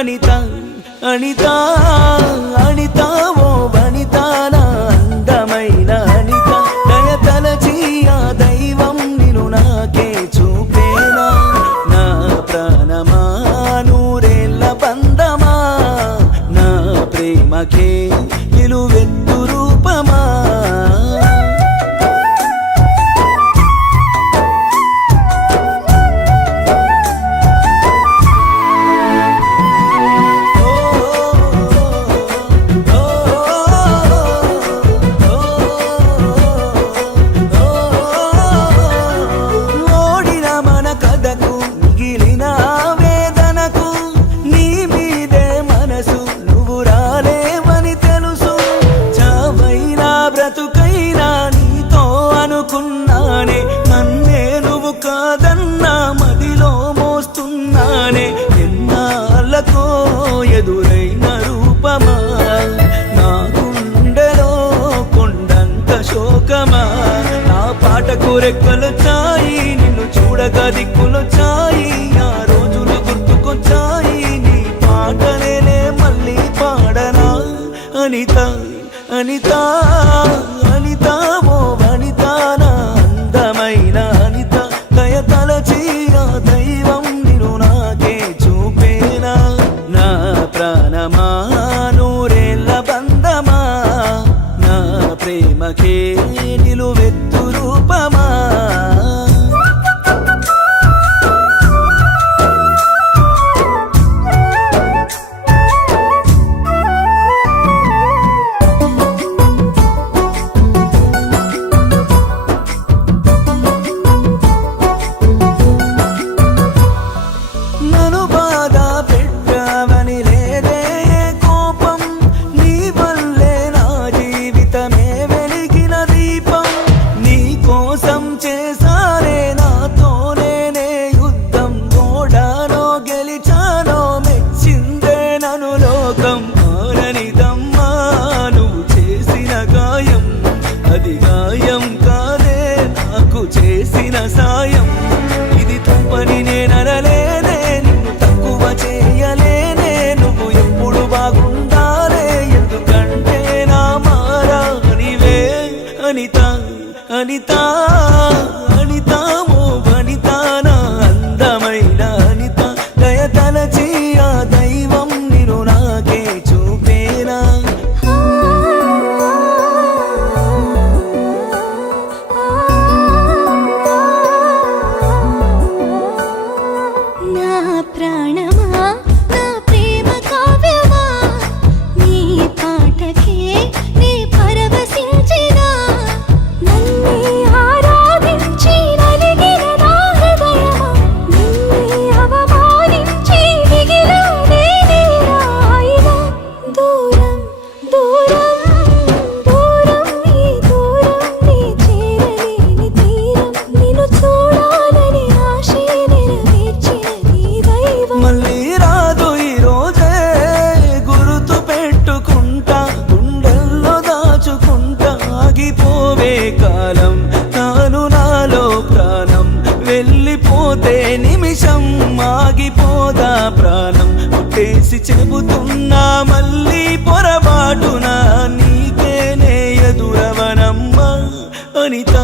అనిత అనిత అనిత ఓ వనిత నా అందమైన అనిత దయ తలచి ఆ దైవం నిన్ను నాకే చూపేనా నా ప్రాణమా నూరేళ్ళ బంధమా నా ప్రేమకే నిలువెత్తు రూపమా ఎదురైన రూపమా నా గుండెలో కొండంత శోకమా నా పాటకు రెక్కలొచ్చాయి నిన్ను చూడగా దిక్కులొచ్చాయి ఆ రోజులు గుర్తుకొచ్చాయి నీ పాటనే మళ్ళీ పాడనా అనిత అనిత అనిత ఓ వనిత నా అందమైన అనిత దయ తలచి ఆ దైవం నిన్ను నాకే చూపేనా నా ప్రాణమా నూరేళ్ళ బంధమా నా ప్రేమకే నిలువెత్తు రూపమా అది గాయం కాదే నాకు చేసిన సాయం ఇది తప్పని నేననలేనే నిన్ను తక్కువ చేయలేనే నువ్వు ఎప్పుడు బాగుండాలే ఎందుకంటే నా మారా నీవే అనిత అనిత అనిత ఓ వనిత నా అందమైన అనిత దయ తలచి ఆ దైవం నిన్ను నాకే చూపేనా ప్రాణమా నా ప్రేమ కావ్యమా నీ పాటకే నీ పరవశించినా నన్నే ఆరాధించి నలిగిన నా హృదయమా నిన్నే అవమానించి దిగిలో నేనే రాయినా దూరం దూరం దూరం నీ చేరలేని తీరం నిన్ను చూడాలని ఆశే నెరవేర్చినది మళ్ళీ రాదు ఈ రోజే గుర్తు పెట్టుకుంటా గుండెల్లో దాచుకుంటా ఆగిపోవే కాలం తాను నాలో ప్రాణం వెళ్ళిపోతే నిమిషం ఆగిపోదా ప్రాణం ఒట్టేసి చెబుతున్నా మళ్ళీ పొరపాటున నీకేనే ఎదురవనమ్మా అనిత